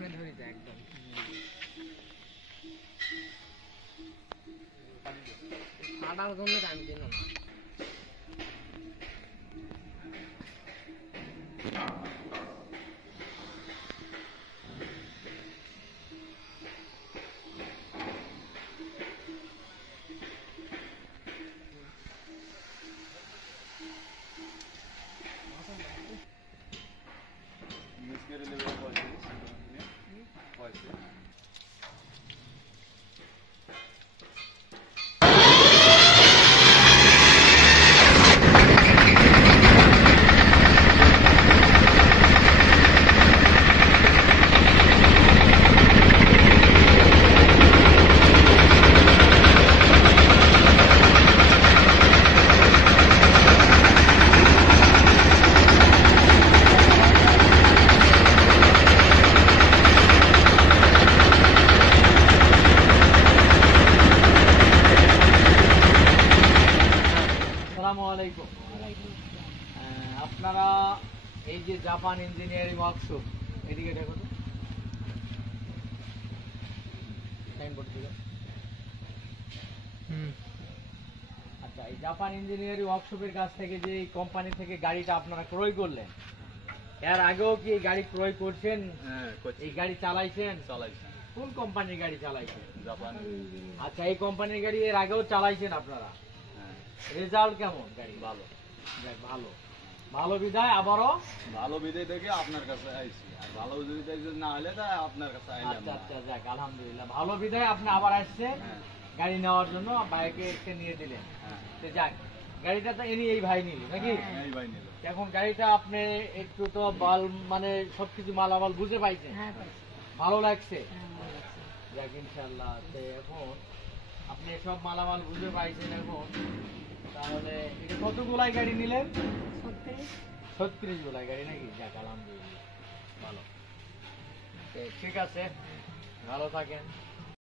সামনে ধরে যায় একদম ফাটার জন্য টাইম দিল না আপনারা এই যে জাপান ইঞ্জিনিয়ারিং ওয়ার্কশপ এদিকে দেখো তো সাইনবোর্ড ছিল আচ্ছা এই জাপান ইঞ্জিনিয়ারিং ওয়ার্কশপের কাছ থেকে যে কোম্পানি থেকে গাড়িটা আপনারা ক্রয় করলেন এর আগেও কি এই গাড়ি ক্রয় করছেন? এই গাড়ি চালাইছেন? কোন কোম্পানির গাড়ি চালাইছেন? জাপান। আচ্ছা এই কোম্পানির গাড়ি এর আগেও চালাইছেন আপনারা? রেজাল্ট কেমন? গাড়ি ভালো, ভালো ভালো বিদায় আবারও ভালো বিদায় দেখে আপনার কাছে আইছি, আর ভালো যদি না হলে তা আপনার কাছে আইলাম। আচ্ছা আচ্ছা যাক আলহামদুলিল্লাহ, ভালো বিদায় আপনি আবার আসছেন গাড়ি নেওয়ার জন্য, বাইকে এসে নিয়ে দিলেন। তো যাক গাড়িটা তো এই ভাই নিল নাকি? এই ভাই নিল। এখন গাড়িটা আপনি একটু তো বাল মানে সবকিছু মালামাল বুঝে পাইছেন? ভালো লাগছে? যাক ইনশাআল্লাহ। তো এখন আপনি সব মালামাল বুঝে পাইছেন, এখন তাহলে এটা কতগুলাই গাড়ি নিলেন? 36 গুলাই গাড়ি নাকি? যাক আলহামদুলিল্লাহ ভালো। ঠিক আছে, ভালো থাকেন।